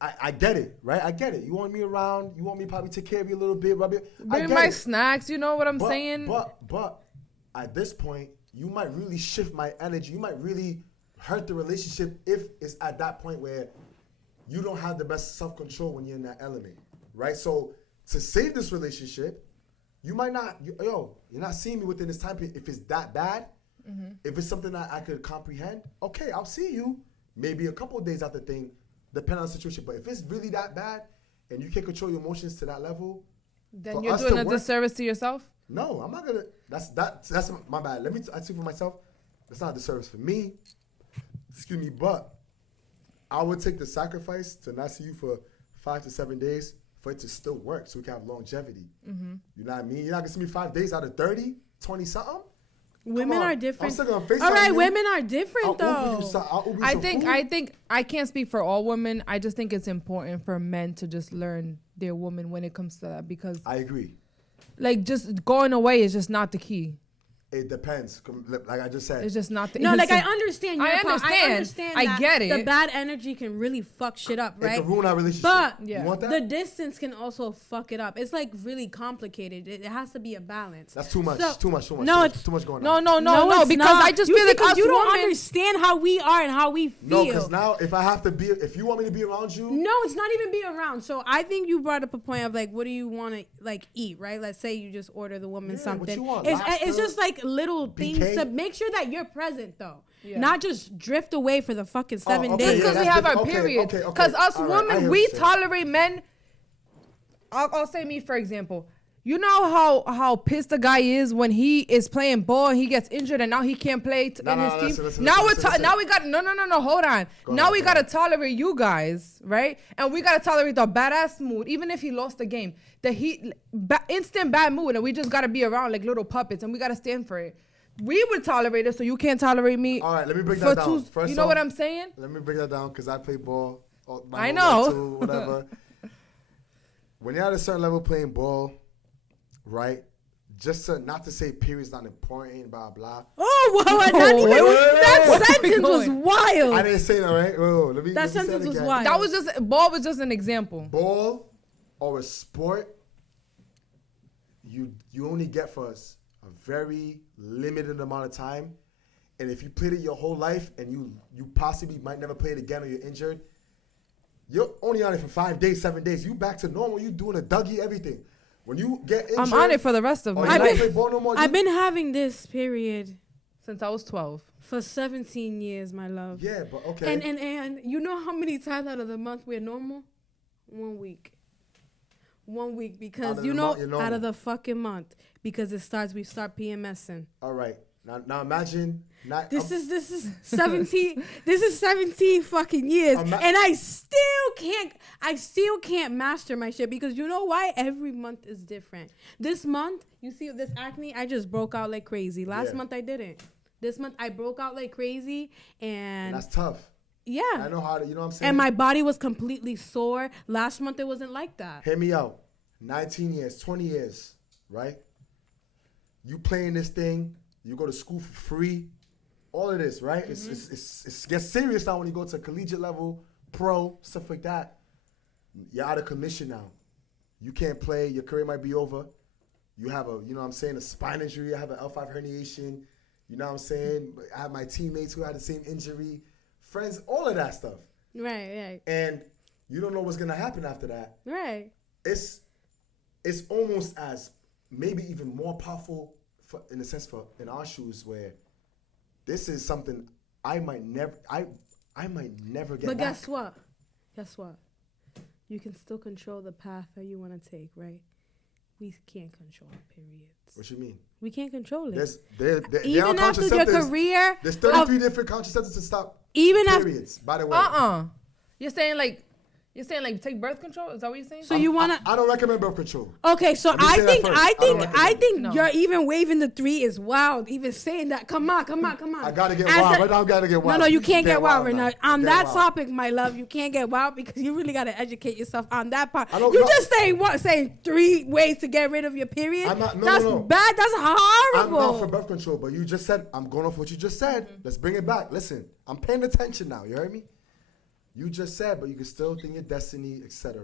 I get it, right? I get it. You want me around. You want me to probably take care of you a little bit, rub it. I bring get my it. snacks. You know what I'm saying? But at this point, you might really shift my energy. You might really hurt the relationship if it's at that point where you don't have the best self-control when you're in that element, right? So to save this relationship, you might not, you're not seeing me within this time period. If it's that bad, if it's something that I could comprehend, okay, I'll see you maybe a couple of days after thing, depending on the situation. But if it's really that bad and you can't control your emotions to that level, Then for you're us doing to a work- disservice to yourself. No, I'm not gonna. That's my bad. Let me. I speak for myself. That's not a disservice for me. Excuse me, but I would take the sacrifice to not see you for 5 to 7 days for it to still work, so we can have longevity. You know what I mean? You're not gonna see me 5 days out of 30, 20 something. women on. are different. I'm still gonna FaceTime All right, you. women are different I'll though. Uber you some, I'll Uber you I some think food. I can't speak for all women. I just think it's important for men to just learn their woman when it comes to that, because I agree. like just going away is just not the key. It depends. Like I just said. It's just not the No, like I it's- understand. I Your part. I understand. understand. I that get it. The bad energy can really fuck shit up, It right? can ruin our relationship. But Yeah. You want that? the distance can also fuck it up. It's like really complicated. It has to be a balance. That's too much. So- too much. No, too much, it's too much going No, on. no, it's because not. I just You feel like because us you don't women. understand how we are and how we No, feel. because now if I have to be, if you want me to be around you, No, it's not even be around. So I think you brought up a point of like, what do you want to like eat, right? Let's say you just order the woman Yeah, what something. you want? It's Lobster? just like little things BK? to make sure that you're present, though. Yeah. Not just drift away for the fucking 7 okay, days. yeah, Because we that's have our different. Okay, period. okay, okay. Because us All right, I hear women, what we you're saying. tolerate men. I'll say me for example. You know how pissed the guy is when he is playing ball and he gets injured and now he can't play in his team. Listen, now listen. now we got no. Hold on. Now we gotta tolerate you guys, right? And we gotta tolerate the badass mood, even if he lost the game. Instant bad mood, and we just gotta be around like little puppets, and we gotta stand for it. We would tolerate it, so you can't tolerate me. All right, let me break for that down. two- First you know off, what I'm saying? Let me break that down because I play ball. I I know. Too, whatever. when you're at a certain level playing ball, right? Just not to say period's not important, blah blah. Oh, wow! That sentence was wild. I didn't say that, right? Let me that sentence was wild. That was just ball was just an example. Ball or a sport, you only get for us a very limited amount of time, and if you played it your whole life and you possibly might never play it again or you're injured, you're only on it for 5 days, 7 days. You back to normal. You doing a Dougie, everything. When you get injured, I'm on it for the rest of my life. I've been having this period since I was 12. For 17 years, my love. Yeah, but okay. And you know how many times out of the month we're normal? 1 week. 1 week because out of the fucking month because we start PMSing. All right. Now imagine this is 17 this is 17 fucking years and I still can't master my shit because you know why? Every month is different. This month, you see this acne, I just broke out like crazy. Last month I didn't. This month I broke out like crazy and that's tough. Yeah. I know how to, you know what I'm saying? And my body was completely sore. Last month it wasn't like that. Hear me out. 19 years, 20 years, right? You playing this thing. You go to school for free, all of this, right? Mm-hmm. It gets serious now when you go to collegiate level, pro, stuff like that. You're out of commission now. You can't play. Your career might be over. You have a spine injury. I have an L5 herniation. You know what I'm saying? I have my teammates who had the same injury, friends, all of that stuff. Right. And you don't know what's going to happen after that. Right. It's almost as maybe even more powerful in a sense in our shoes where this is something I might never get but back. Guess what? You can still control the path that you want to take, right? We can't control periods. What you mean? We can't control it. Even after your career, there's 33 different contraceptives to stop periods. By the way, You're saying like take birth control? Is that what you're saying? So you wanna? I don't recommend birth control. Okay, so I think you're even waving the 3 is wild. Even saying that, come on. I gotta get wild. Right now, I gotta get wild. No, you can't get wild right now. On that topic, my love, you can't get wild because you really gotta educate yourself on that part. Just saying 3 ways to get rid of your period. That's bad. That's horrible. I'm not for birth control, but you just said I'm going off what you just said. Mm-hmm. Let's bring it back. Listen, I'm paying attention now. You heard me? You just said, but you can still think your destiny, etc.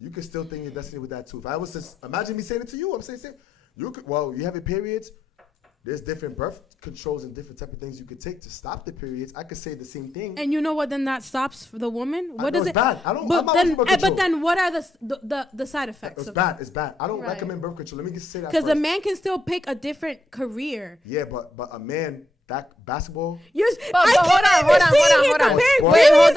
You can still think your destiny with that too. If I was to imagine me saying it to you, I'm saying you have your periods. There's different birth controls and different type of things you could take to stop the periods. I could say the same thing. And you know what? Then that stops for the woman. What is it? Bad. I don't. But then, what are the side effects? It's bad. It's bad. I don't recommend birth control. Let me just say that. Because a man can still pick a different career. Yeah, but a man. That basketball. Hold on.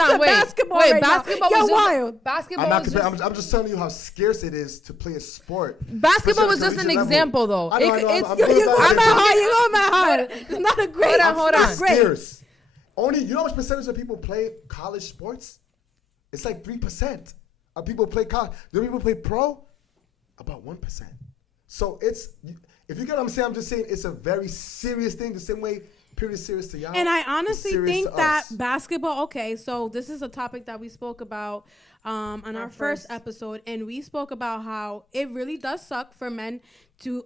Wait, basketball was wild. I'm just telling you how scarce it is to play a sport. Basketball was just an example, though. I'm hard. It's not a great. Hold on. Scarce. Only you know how much percentage of people play college sports? It's like 3% of people play college. Do people play pro? About 1%. So if you get what I'm saying, I'm just saying it's a very serious thing. The same way. Pretty serious to y'all. And I honestly think that basketball, okay, so this is a topic that we spoke about on our first episode, and we spoke about how it really does suck for men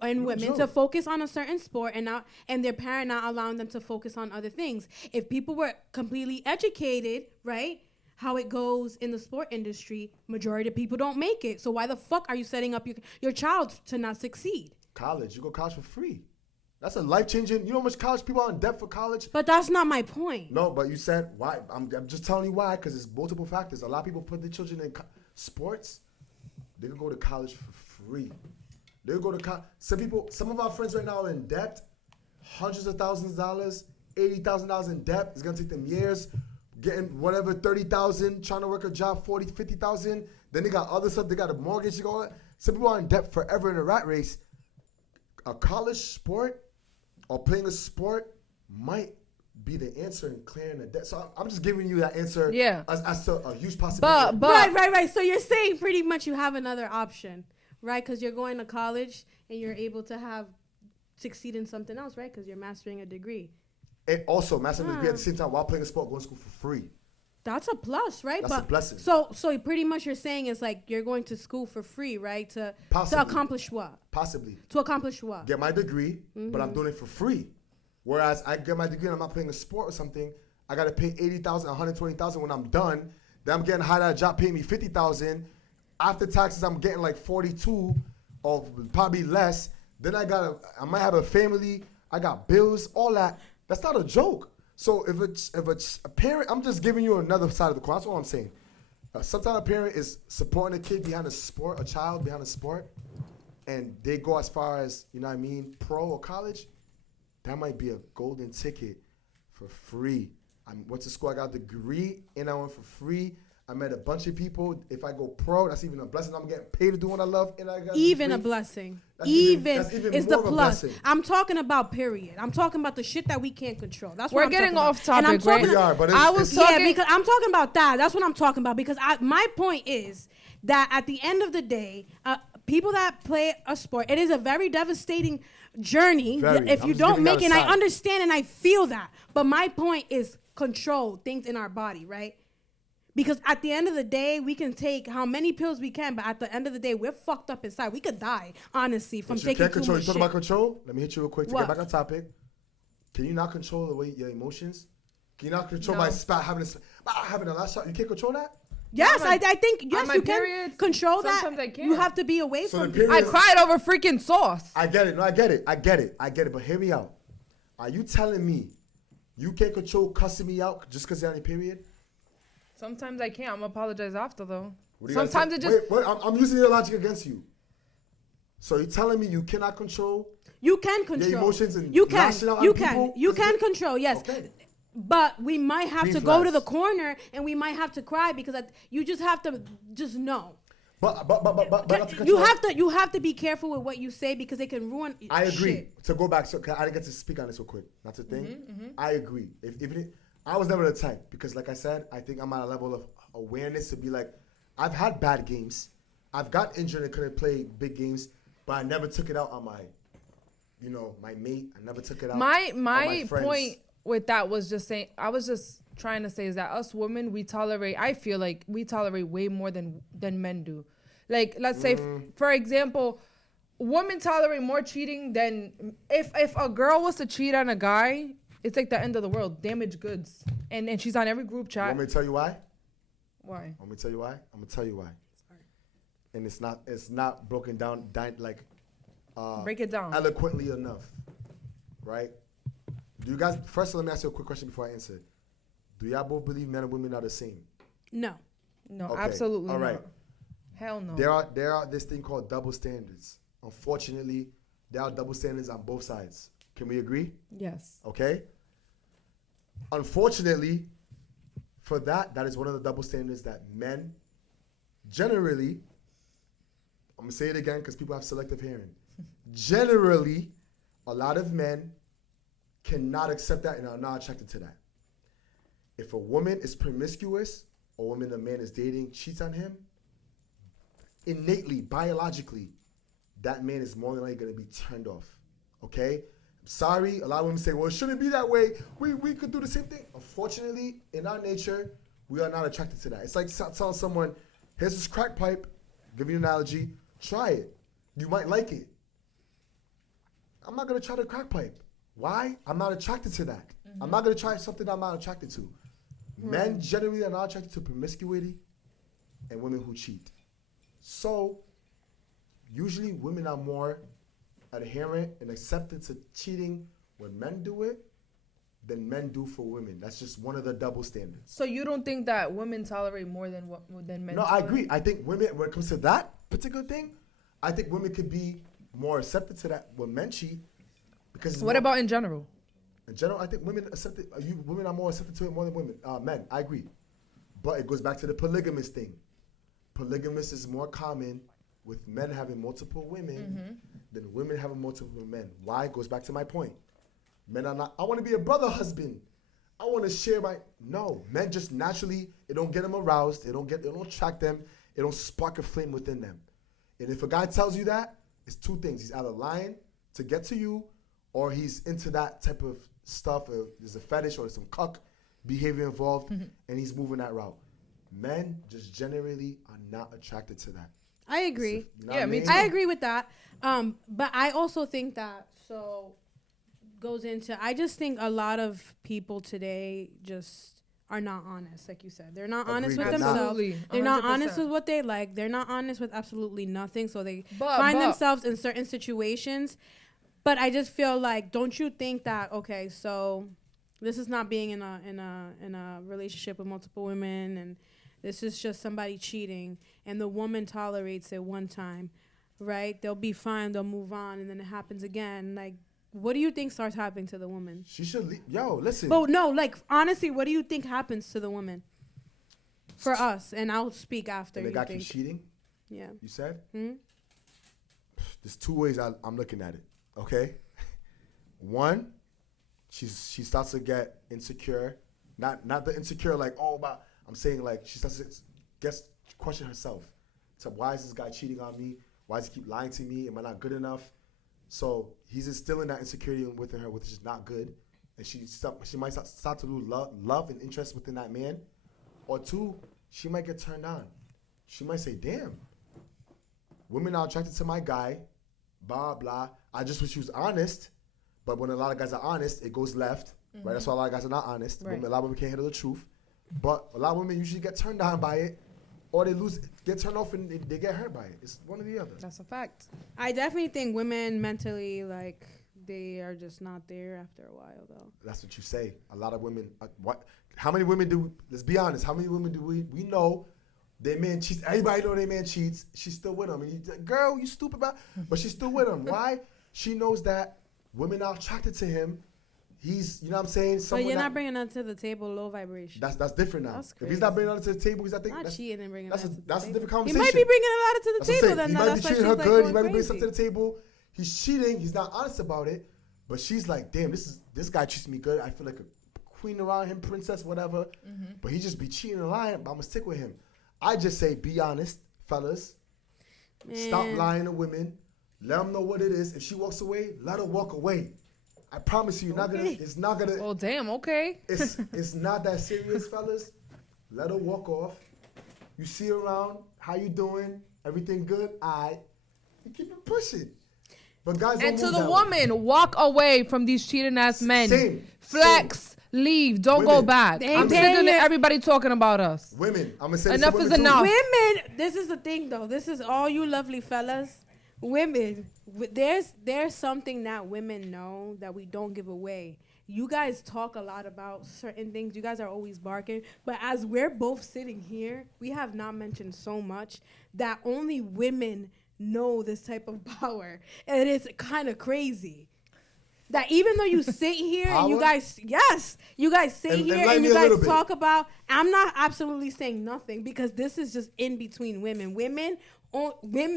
and women to focus on a certain sport and their parent not allowing them to focus on other things. If people were completely educated, right, how it goes in the sport industry, majority of people don't make it. So why the fuck are you setting up your child to not succeed? College, you go college for free. That's a life-changing. You know how much college people are in debt for college? But that's not my point. No, but you said why. I'm just telling you why, because there's multiple factors. A lot of people put their children in sports. They can go to college for free. They'll go to college. Some of our friends right now are in debt, hundreds of thousands of dollars, $80,000 in debt. It's going to take them years, getting whatever, $30,000, trying to work a job, $40,000, $50,000. Then they got other stuff. They got a mortgage to go on. Some people are in debt forever in a rat race. A college sport or playing a sport might be the answer in clearing the debt. So I'm just giving you that answer as to a huge possibility. Right. So you're saying pretty much you have another option, right? Because you're going to college and you're able to succeed in something else, right? Because you're mastering a degree. And also mastering a degree at the same time while playing a sport, going to school for free. That's a plus, right? That's a blessing. So pretty much you're saying is like you're going to school for free, right? To accomplish what? Possibly. To accomplish what? Get my degree, but I'm doing it for free. Whereas I get my degree and I'm not playing a sport or something, I got to pay $80,000, $120,000 when I'm done. Then I'm getting hired at a job paying me $50,000. After taxes, I'm getting like 42 or probably less. Then I might have a family. I got bills, all that. That's not a joke. So if it's a parent, I'm just giving you another side of the coin. That's all I'm saying. Sometimes a parent is supporting a kid behind a sport, a child behind a sport, and they go as far as, you know what I mean, pro or college. That might be a golden ticket for free. I went to school, I got a degree, and I went for free. I met a bunch of people. If I go pro, that's even a blessing. I'm getting paid to do what I love, and I got even a blessing. That's Even is more the of a plus. blessing. I'm talking about period. I'm talking about the shit that we can't control. That's what We're I'm getting talking off about. And I'm topic, right? talking We are, but I was talking. yeah, because I'm talking about that. That's what I'm talking about. Because my point is that at the end of the day, people that play a sport, it is a very devastating journey if you don't make it. And I understand and I feel that. But my point is control things in our body, right? Because at the end of the day, we can take how many pills we can, but at the end of the day, we're fucked up inside. We could die, honestly, from taking too much You talk shit. about control? Let me hit you real quick to What? get back on topic. Can you not control the way your emotions? Can you not control having a last shot? You can't control that? Yes, On my- I think, yes, on my you can periods, control that. sometimes I can't. You have to be away So from the people. period- I cried over freaking sauce. I get it. No, I get it. But hear me out. Are you telling me you can't control cussing me out just because you're on your period? Sometimes I can't. I'm gonna apologize after though. What do you gotta Sometimes say? it just. Wait, I'm using your logic against you. So you're telling me you cannot control You can control. your emotions and you can. lashing out on You people? can. You can control. Yes. Okay. But we might have Green to go to flags. the corner and we might have to cry because you just have to just know. But not to cut You off. have to be careful with what you say because it can ruin. I agree. Shit. To go back, so 'cause I didn't get to speak on this real quick. Not to think. I agree. I was never the type because, like I said, I think I'm at a level of awareness to be like, I've had bad games, I've got injured and couldn't play big games, but I never took it out on my mate. I never took it out. My on my friends. point with that was just saying. I was just trying to say is that us women, we tolerate. I feel like we tolerate way more than men do. Like, let's say, for example, women tolerate more cheating than if a girl was to cheat on a guy, it's like the end of the world, damaged goods, and she's on every group chat. Want me to tell you why? Why? Want me to tell you why? I'm gonna tell you why. And it's not broken down like Break it down. eloquently enough, right? Do you guys first? Let me ask you a quick question before I answer. Do y'all both believe men and women are the same? No. No, Okay, absolutely all right. not. Hell no. There are this thing called double standards. Unfortunately, there are double standards on both sides. Can we agree? Yes. Okay. Unfortunately, for that is one of the double standards that men generally, I'm gonna say it again because people have selective hearing. Generally, a lot of men cannot accept that and are not attracted to that. If a woman is promiscuous, or woman a man is dating cheats on him, innately, biologically, that man is more than likely going to be turned off. Okay? I'm sorry, a lot of women say, well, it shouldn't be that way. We could do the same thing. Unfortunately, in our nature, we are not attracted to that. It's like telling someone, here's this crack pipe, give you an analogy, try it. You might like it. I'm not going to try the crack pipe. Why? I'm not attracted to that. I'm not going to try something I'm not attracted to. Men generally are not attracted to promiscuity and women who cheat. So, usually women are more adherent and accepted to cheating when men do it than men do for women. That's just one of the double standards. So you don't think that women tolerate more than men? No, I agree. I think women, when it comes to that particular thing, I think women could be more accepted to that when men cheat. Because What about in general? in general, I think women women are more accepted to it more than men. I agree. But it goes back to the polygamous thing. Polygamous is more common with men having multiple women than women having multiple men. Why? It goes back to my point. Men are not, I want to be a brother husband. I want to share my, no. Men just naturally, it don't get them aroused. It don't attract them. It don't spark a flame within them. And if a guy tells you that, it's two things. He's either lying to get to you or he's into that type of stuff. There's a fetish or some cuck behavior involved, and he's moving that route. Men just generally are not attracted to that. I agree. So, you know what I me mean? too. I agree with that. But I also think that goes into. I just think a lot of people today just are not honest, like you said. They're not honest with Agreed. themselves. Absolutely. They're not honest 100%. with what they like. They're not honest with absolutely nothing. So they But- find but- themselves in certain situations. But I just feel like, don't you think that, okay, so this is not being in a relationship with multiple women, and this is just somebody cheating, and the woman tolerates it one time, right? They'll be fine, they'll move on, and then it happens again. Like, what do you think starts happening to the woman? She should leave. Yo, listen. But no, like, honestly, what do you think happens to the woman? For us, and I'll speak after and the you guy think. keeps cheating, Yeah. you said? Hmm? There's two ways I'm looking at it, okay? One, she starts to get insecure. Not the insecure like, oh, but I'm saying like she starts to question herself. So why is this guy cheating on me? Why does he keep lying to me? Am I not good enough? So he's instilling that insecurity within her, which is not good. And she might start to lose love and interest within that man. Or two, she might get turned on. She might say, damn, women are attracted to my guy, blah, blah. I just wish he was honest. But when a lot of guys are honest, it goes left, right? That's why a lot of guys are not honest. Right. A lot of women can't handle the truth. But a lot of women usually get turned on by it, or they get turned off and they get hurt by it. It's one or the other. That's a fact. I definitely think women mentally, like, they are just not there after a while, though. That's what you say. A lot of women. How many women let's be honest, how many women do we know their man cheats? Everybody know their man cheats. She's still with him. And girl, you stupid about. But she's still with him. Why? She knows that women are attracted to him. He's, you know what I'm saying? But you're not bringing that to the table, low vibration. That's different now. That's If he's not bringing that to the table, he's Not cheating and bringing that's that a, to the that's a table. different He conversation. might be bringing a lot to the That's what I'm table. saying. Then He might that's be why treating she's her like good. He going might be bringing crazy. stuff to the table. He's cheating. He's not honest about it. But she's like, damn, this guy treats me good. I feel like a queen around him, princess, whatever. But he just be cheating and lying. But I'm gonna stick with him. I just say, be honest, fellas. Stop Man. lying to women. Let them know what it is. If she walks away, let her walk away. I promise you, it's not gonna. Oh, damn. Okay. It's not that serious, fellas. Let her walk off. You see her around. How you doing? Everything good? Alright. You keep it pushing. But guys don't And to move the that way. woman, walk away from these cheating ass men. Same. Flex. Leave. Don't go Women. back. They I'm ain't sick of paying it. everybody talking about us. Women, I'm gonna say this Enough to is women enough. too. Women, this is the thing, though. This is all you lovely fellas. Women, there's something that women know that we don't give away. You guys talk a lot about certain things. You guys are always barking. But as we're both sitting here, we have not mentioned so much that only women know this type of power. And it's kind of crazy. That even though you sit here and you Power? guys, yes, you guys sit here enlighten and me you a little guys bit. talk about, I'm not absolutely saying nothing because this is just in between women. Women,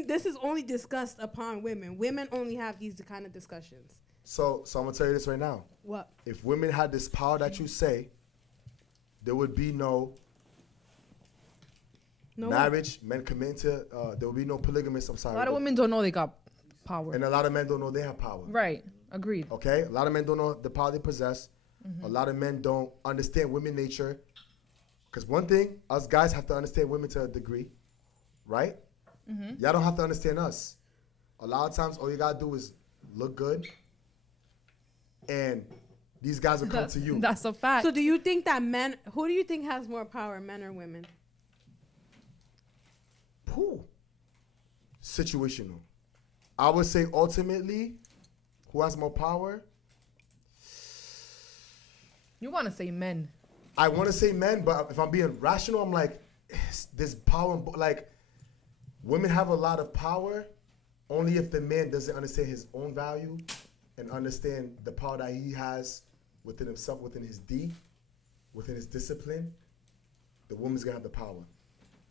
this is only discussed upon women. Women only have these kind of discussions. So I'm gonna tell you this right now. What? If women had this power that you say, there would be no No. marriage, men committing to, there would be no polygamists, I'm A sorry. lot of women don't know they got power. And a lot of men don't know they have power. Right. Agreed. Okay? A lot of men don't know the power they possess. A lot of men don't understand women nature. Because one thing, us guys have to understand women to a degree. Right? Y'all don't have to understand us. A lot of times, all you gotta do is look good. And these guys will come to you. That's a fact. So do you think that who do you think has more power, men or women? Whew. Situational. I would say ultimately, who has more power? You want to say men. I want to say men, but if I'm being rational, I'm like, this power, like, women have a lot of power only if the man doesn't understand his own value and understand the power that he has within himself, within his within his discipline. The woman's gonna have the power.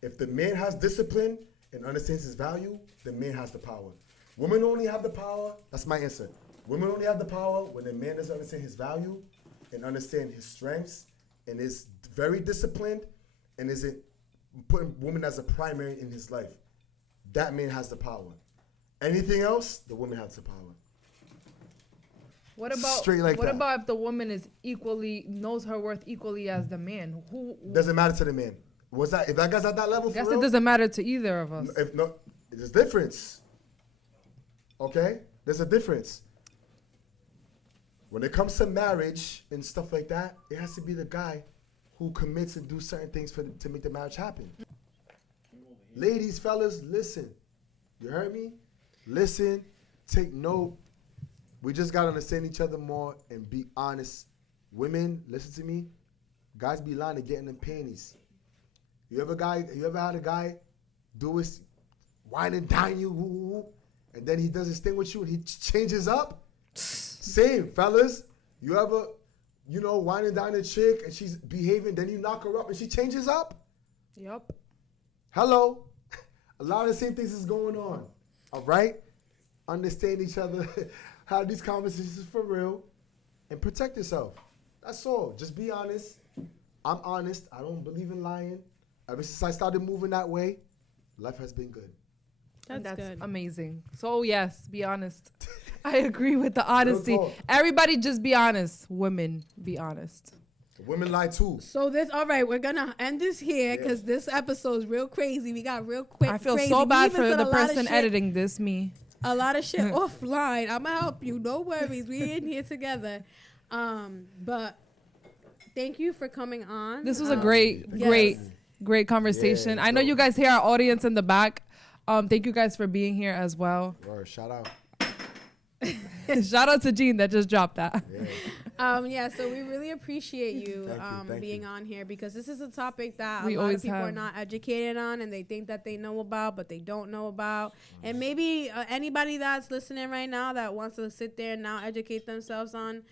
If the man has discipline and understands his value, the man has the power. Women only have the power. That's my answer. Women only have the power when the man doesn't understand his value and understand his strengths and is very disciplined and isn't putting women as a primary in his life. That man has the power. Anything else, the woman has the power. What about Straight like what that. about if the woman is knows her worth equally as the man? Who Doesn't matter to the man. What's that? If that guy's at that level, I guess for real, it doesn't matter to either of us. If no, there's a difference. Okay, there's a difference. When it comes to marriage and stuff like that, it has to be the guy who commits and do certain things to make the marriage happen. Ladies, fellas, listen. You heard me? Listen, take note. We just gotta understand each other more and be honest. Women, listen to me. Guys be lying to get in them panties. You ever had a guy do his wine and dine you, and then he does his thing with you and he changes up? Same, fellas. You ever, wine and dine a chick and she's behaving, then you knock her up and she changes up? Yep. Hello. A lot of the same things is going on. All right? Understand each other. Have these conversations for real. And protect yourself. That's all. Just be honest. I'm honest. I don't believe in lying. Ever since I started moving that way, life has been good. That's good. Amazing. So yes, be honest. I agree with the honesty. talk. Everybody just be honest. Women, be honest. Women lie too. So all right, we're gonna end this here because this episode is real crazy. We got real quick. I feel crazy. so We bad even for said the a lot of person shit- editing this, me. A lot of shit offline. I'm gonna help you. No worries. We in here together. But thank you for coming on. This was a great conversation. Yeah, I know dope. you guys hear our audience in the back. Thank you guys for being here as well. Word, shout out. Shout out to Jean that just dropped that. Yeah. So we really appreciate you Thank being you. on here because this is a topic that We a lot always of people are have. not educated on and they think that they know about, but they don't know about. And maybe anybody that's listening right now that wants to sit there and now educate themselves on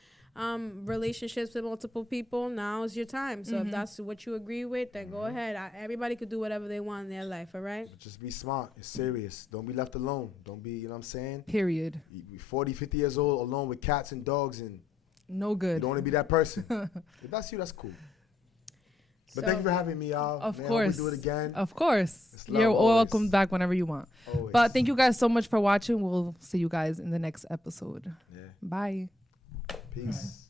relationships with multiple people, now is your time. So if that's what you agree with, then go ahead. Everybody could do whatever they want in their life, all right? Just be smart. It's serious. Don't be left alone. Don't be, you know what I'm saying? Period. You 40, 50 years old alone with cats and dogs and No you good. don't want to be that person. If that's you, that's cool. But thank you for having me, y'all. Of Man, course. Hope we do it again. Of course. It's love You're always. welcome back whenever you want. Always. But thank you guys so much for watching. We'll see you guys in the next episode. Yeah. Bye. Peace.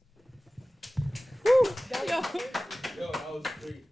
Woo. Yo, that was great.